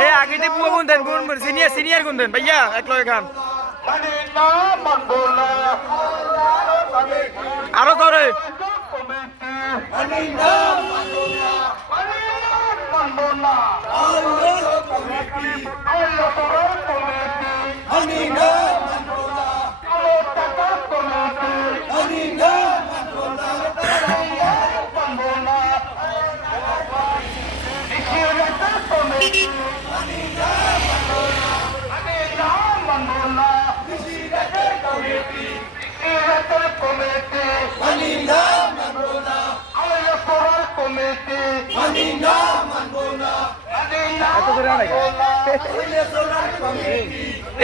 এ আগে দিয়ে পুয়া গুন দেন গুন সিনিয়র সিনিয়র গুন দেন ভাইয়া এক লগে খান আরো ধরে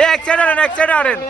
এক সাইড আরেন এক সাইড আরেন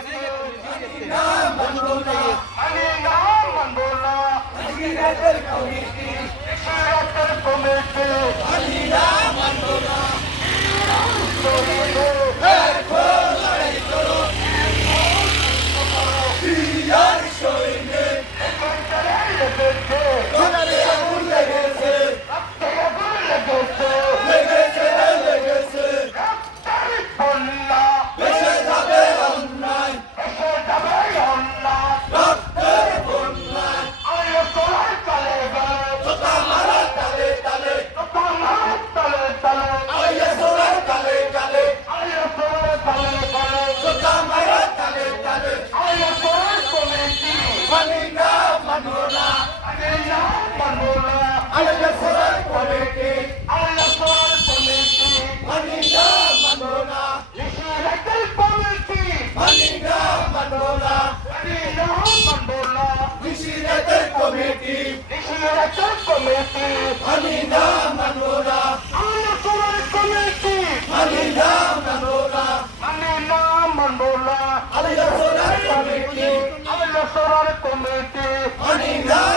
Anina